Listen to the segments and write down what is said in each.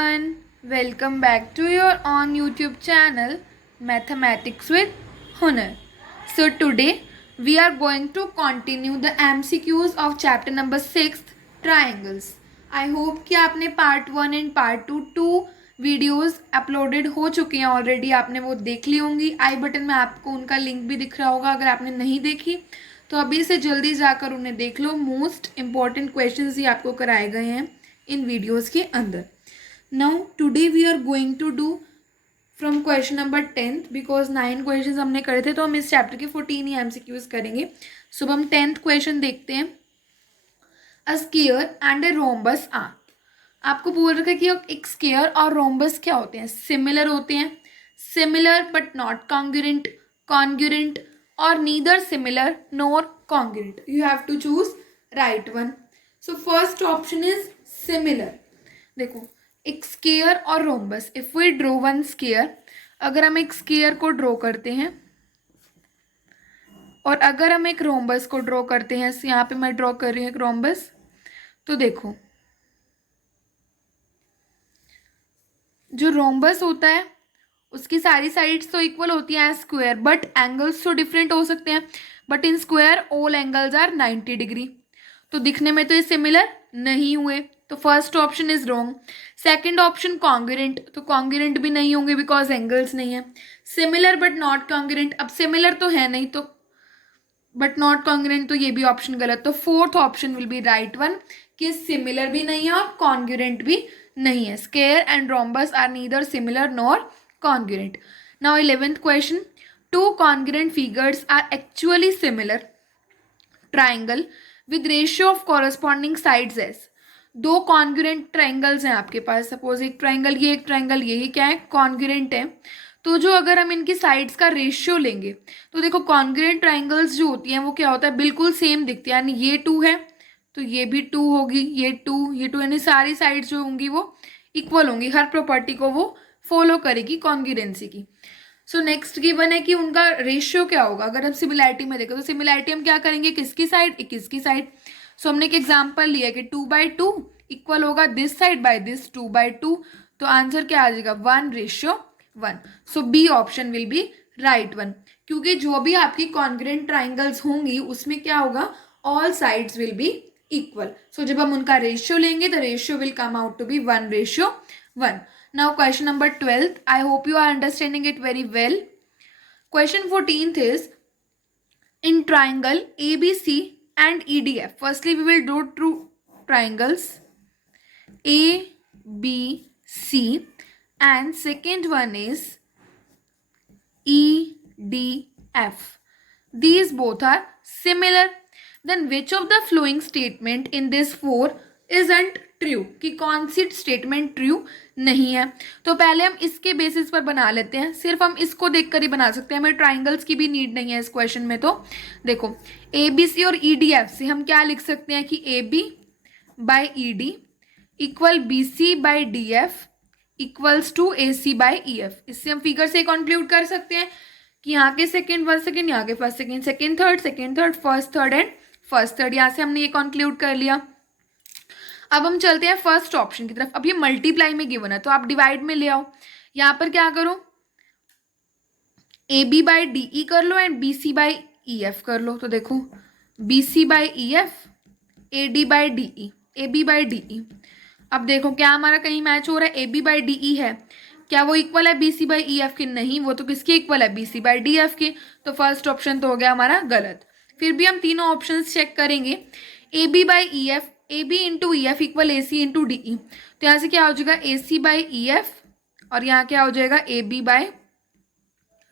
everyone, welcome back to your on YouTube channel Mathematics with Hunar. So today we are going to continue the MCQs of chapter number 6 triangles. I hope कि आपने part 1 and part 2 videos uploaded हो चुके हैं already, आपने वो देख ली होंगी. आई button में आपको उनका लिंक भी दिख रहा होगा. अगर आपने नहीं देखी तो अभी से जल्दी जाकर उन्हें देख लो. मोस्ट इम्पॉर्टेंट क्वेश्चंस ही आपको कराए गए हैं इन वीडियोस के अंदर. Now today we are going to do from question number 10th because 9 questions हमने करे थे तो हम इस चैप्टर के 14 ही एमसीक्यूज करेंगे. सो हम 10th क्वेश्चन देखते हैं. A square and a rhombus are. आपको बोल रखा है कि एक स्क्वायर और रोम्बस क्या होते हैं? सिमिलर होते हैं. Similar but not congruent, congruent और neither similar nor congruent. You have to choose right one. So first option is similar. देखो, एक स्क्वायर और rhombus. If we draw one square, अगर हम एक स्क्वायर को ड्रॉ करते हैं और अगर हम एक रोम्बस को ड्रॉ करते हैं, यहाँ पे मैं ड्रॉ कर रही हूँ एक रोम्बस, तो देखो जो रोम्बस होता है उसकी सारी साइड्स तो इक्वल होती हैं स्क्वायर, बट एंगल्स तो डिफरेंट हो सकते हैं. But in square all angles are 90 degree. तो दिखने में तो ये सिमिलर नहीं हुए, तो first option is wrong. Second option congruent, तो कॉन्ग्रुएंट भी नहीं होंगे बिकॉज एंगल्स नहीं है. सिमिलर बट नॉट कॉन्ग्रुएंट, अब सिमिलर तो है नहीं तो बट नॉट कॉन्ग्रुएंट, तो ये भी ऑप्शन गलत. तो fourth option will be right one कि सिमिलर भी नहीं है और कॉन्ग्रुएंट भी नहीं है. Square and rhombus are neither similar nor congruent. Now 11th question. Two congruent figures are actually similar triangle with ratio of corresponding sides as. दो congruent triangles हैं आपके पास. सपोज एक ट्राइंगल ये, एक ट्राइंगल ये क्या है? congruent है. तो जो अगर हम इनकी साइड्स का रेशियो लेंगे तो देखो congruent triangles जो होती हैं वो क्या होता है? बिल्कुल सेम दिखती है. यानी ये 2 है तो ये भी 2 होगी, ये 2 यानी सारी साइड्स जो होंगी वो इक्वल होंगी. हर प्रॉपर्टी को वो फॉलो करेगी कॉन्ग्रुएंसी की. सो नेक्स्ट गिवन है कि उनका रेशियो क्या होगा. अगर हम सिमिलैरिटी में देखें तो सिमिलैरिटी हम क्या करेंगे? किसकी साइड? किसकी साइड. सो हमने एक एग्जांपल लिया कि 2/2 इक्वल होगा दिस साइड बाय दिस 2/2. तो आंसर क्या आ जाएगा? 1:1. So B option will be right one, क्योंकि जो भी आपकी कॉन्ग्रुएंट ट्राइंगल्स होंगी उसमें क्या होगा? All sides will be equal. So जब हम उनका रेशियो लेंगे the ratio will come out to be 1:1. Now question number 12th. I hope you are understanding it very well. Question 14th is in triangle ABC and EDF. Firstly we will do two triangles ABC and second one is EDF. These both are similar. Then which of the following statement in this 4 isn't true? कि कौन सी statement true नहीं है. तो पहले हम इसके basis पर बना लेते हैं. सिर्फ हम इसको देखकर ही बना सकते हैं, हमें ट्राइंगल्स की भी नीड नहीं है इस क्वेश्चन में. तो देखो ABC और EDF से हम क्या लिख सकते हैं कि AB by ED equal BC by DF equals to AC by EF. इससे हम फिगर से कंक्लूड कर सकते हैं कि यहाँ के सेकेंड फर्स्ट सेकेंड, यहाँ के first second, second third, first third and first third. यहाँ से हमने ये कंक्लूड कर लिया. अब हम चलते हैं फर्स्ट ऑप्शन की तरफ. अब ये मल्टीप्लाई में गिवन है तो आप डिवाइड में ले आओ. यहाँ पर क्या करो? AB बाई DE कर लो एंड BC बाई EF कर लो. तो देखो BC by EF, AD by DE, AB by DE. अब देखो क्या हमारा कहीं मैच हो रहा है? AB बाई DE है, क्या वो इक्वल है BC बाई EF के? नहीं, वो तो किसके इक्वल है? BC बाई DF के. तो फर्स्ट ऑप्शन तो हो गया हमारा गलत. फिर भी हम तीनों ऑप्शन चेक करेंगे. AB by EF, AB into EF equal AC into DE. तो यहाँ से क्या हो जाएगा? AC बाई EF और यहाँ क्या हो जाएगा? AB by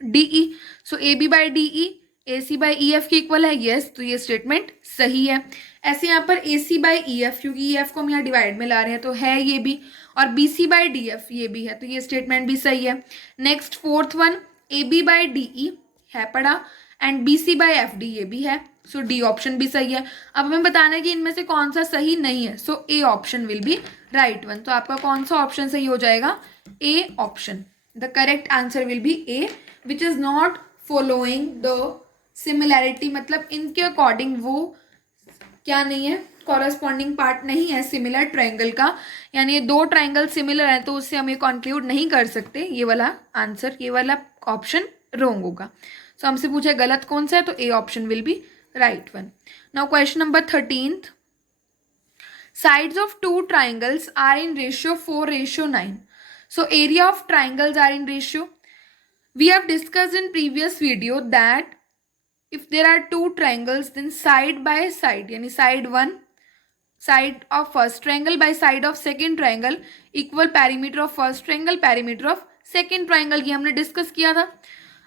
DE. So AB by DE AC by EF के इक्वल है. यस, तो ये स्टेटमेंट सही है. ऐसे यहाँ पर AC बाई EF, क्योंकि EF को हम यहाँ डिवाइड में ला रहे हैं तो है ये भी, और BC बाई DF ये भी है, तो ये स्टेटमेंट भी सही है. Next fourth one AB by DE है पड़ा एंड BC बाई FD ये भी है. सो डी ऑप्शन भी सही है. अब हमें बताना है कि इनमें से कौन सा सही नहीं है. So A option will be right one. तो आपका कौन सा ऑप्शन सही हो जाएगा? A option. The correct answer will be A, which is not following the similarity. मतलब इनके अकॉर्डिंग वो क्या नहीं है? कॉरस्पॉन्डिंग पार्ट नहीं है सिमिलर ट्रायंगल का, यानी दो ट्रायंगल सिमिलर है तो उससे हम ये कंक्लूड नहीं कर सकते। ये वाला आंसर, ये वाला ऑप्शन रॉन्ग होगा। सो हमसे पूछा गलत कौन सा है, तो ए option will be right one. Now question number 13th, sides of two triangles are in ratio 4:9. So area of triangles are in ratio. We have discussed in previous video that if there are two triangles, then side by side, yani side one, side of first triangle by side of second triangle equal perimeter of first triangle, perimeter of second triangle, ये हमने discuss किया था।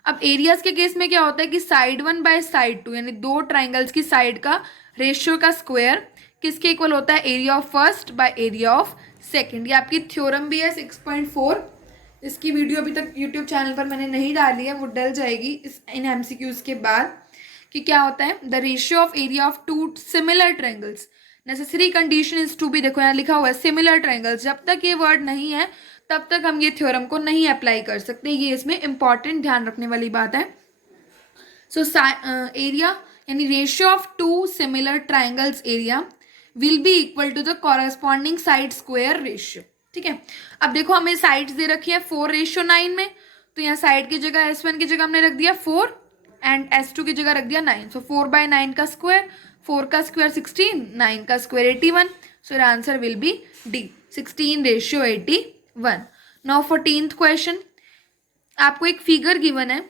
अब areas के case में क्या होता है कि side one by side two, यानी दो ट्राइंगल्स की साइड का रेशियो का स्क्वायर किसके इक्वल होता है, area of first by area of second. ये आपकी थ्योरम भी है 6.4। इसकी वीडियो अभी तक यूट्यूब चैनल पर मैंने नहीं डाली है, वो डल जाएगी इस इन एमसीक्यूज के बाद, कि क्या होता है the ratio of area of two similar triangles. Necessary condition is to be, देखो यहाँ लिखा हुआ है सिमिलर ट्राइंगल्स, जब तक ये वर्ड नहीं है तब तक हम ये थ्योरम को नहीं अप्लाई कर सकते। ये इसमें इंपॉर्टेंट ध्यान रखने वाली बात है। सो एरिया यानी ratio of two similar triangles area will be equal to the corresponding side square ratio. ठीक है, अब देखो हमें साइड्स दे रखी है 4:9 में, तो यहाँ साइड की जगह S1 की जगह हमने रख दिया 4 एंड S2 की जगह रख दिया 9। सो 4/9 का स्क्वायर, 4 का स्क्वायर 16, 9 का square 81। So your answer will B D, 16:81। Now 14th question, आपको एक फिगर गिवन है,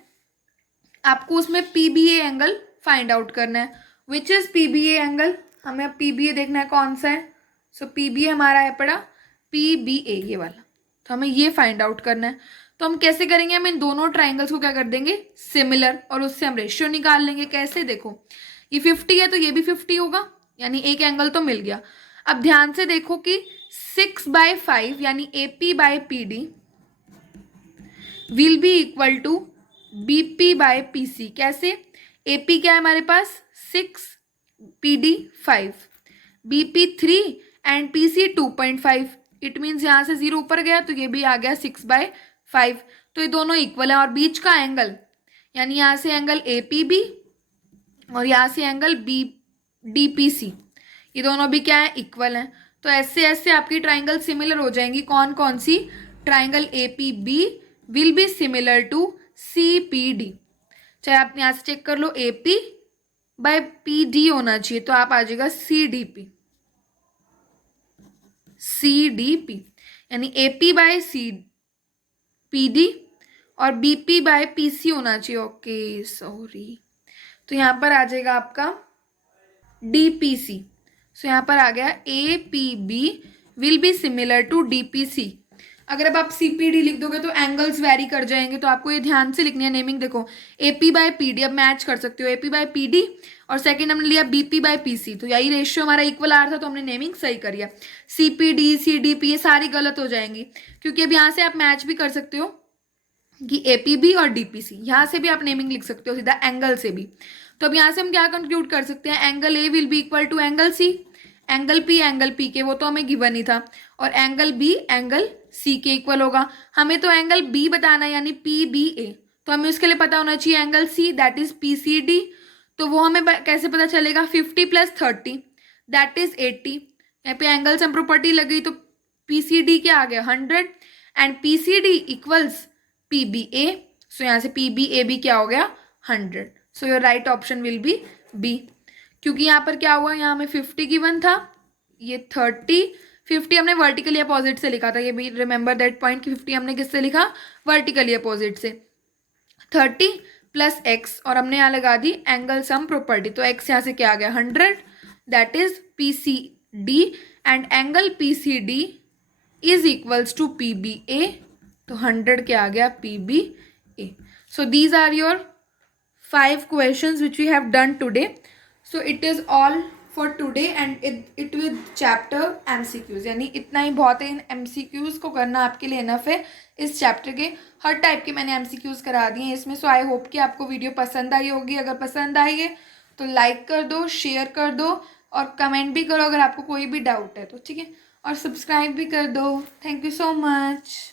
आपको उसमें PBA एंगल फाइंड आउट करना है। विच इज PBA एंगल, हमें अब PBA देखना है कौन सा है। सो PBA हमारा है पड़ा PBA, ये वाला, तो हमें ये फाइंड आउट करना है। तो हम कैसे करेंगे, हम इन दोनों ट्राइंगल्स को क्या कर देंगे सिमिलर, और उससे हम रेशियो निकाल लेंगे। कैसे, देखो ये 50 है तो ये भी 50 होगा, यानी एक एंगल तो मिल गया। अब ध्यान से देखो कि 6/5 यानी AP by PD will be equal to BP by PC। कैसे, AP क्या है हमारे पास 6, PD 5, BP 3 and PC 2.5। It means यहाँ से 0 ऊपर गया तो ये भी आ गया 6/5। तो ये दोनों इक्वल है, और बीच का एंगल यानी यहाँ से एंगल APB और यहाँ से एंगल DPC, ये दोनों भी क्या है इक्वल हैं। तो ऐसे ऐसे आपकी ट्राइंगल सिमिलर हो जाएंगी। कौन कौन सी, triangle APB will be similar to CPD। चाहे आप यहाँ से चेक कर लो AP बाय PD होना चाहिए, तो आप आ जाएगा CDP, यानी AP बाय PD और BP बाय PC होना चाहिए। ओके सॉरी, तो यहाँ पर आ जाएगा आपका DPC। सो यहाँ पर आ गया APB will be similar to DPC। अगर अब आप CPD लिख दोगे तो एंगल्स वेरी कर जाएंगे, तो आपको ये ध्यान से लिखनी है नेमिंग। देखो AP बाय PD अब मैच कर सकते हो, AP बाय PD और सेकंड हमने लिया BP बाय PC, तो यही रेशियो हमारा इक्वल आ रहा था, तो हमने नेमिंग सही करी है। CPD CDP ये सारी गलत हो जाएंगी, क्योंकि अब यहाँ से आप मैच भी कर सकते हो कि APB और DPC, यहाँ से भी आप नेमिंग लिख सकते हो सीधा एंगल से भी। तो अब यहाँ से हम क्या कंक्लूड कर सकते हैं, angle A will be equal to angle C, angle P के वो तो हमें गिवन ही था, और एंगल B एंगल C के इक्वल होगा। हमें तो एंगल B बताना है यानी PBA, तो हमें उसके लिए पता होना चाहिए angle C that is PCD। तो वो हमें कैसे पता चलेगा, 50 + 30 दैट इज 80। यहाँ पे एंगल सम प्रॉपर्टी लग गई, तो PCD क्या आ गया 100 एंड PCD इक्वल्स PBA। सो यहाँ से PBA भी क्या हो गया 100। So your right option will B B, क्योंकि यहाँ पर क्या हुआ, यहाँ हमें 50 गिवन था, ये 30, 50 हमने वर्टिकली अपोजिट से लिखा था, ये भी रिमेंबर दैट पॉइंट कि 50 हमने किससे लिखा, वर्टिकली अपोजिट से। 30 + x और हमने यहाँ लगा दी एंगल सम प्रॉपर्टी, तो x यहाँ से क्या आ गया 100 that is PCD and angle PCD is equals to PBA, तो 100 क्या आ गया PBA। So these are your 5 questions which we have done today. So it is all for today and it with chapter MCQs, यानी इतना ही बहुत है। इन MCQs को करना आपके लिए इनफ है। इस चैप्टर के हर टाइप के मैंने MCQs करा दिए हैं इसमें। सो आई होप कि आपको वीडियो पसंद आई होगी। अगर पसंद आई है तो लाइक कर दो, शेयर कर दो और कमेंट भी करो अगर आपको कोई भी डाउट है तो, ठीक है, और सब्सक्राइब भी कर दो। Thank you so much.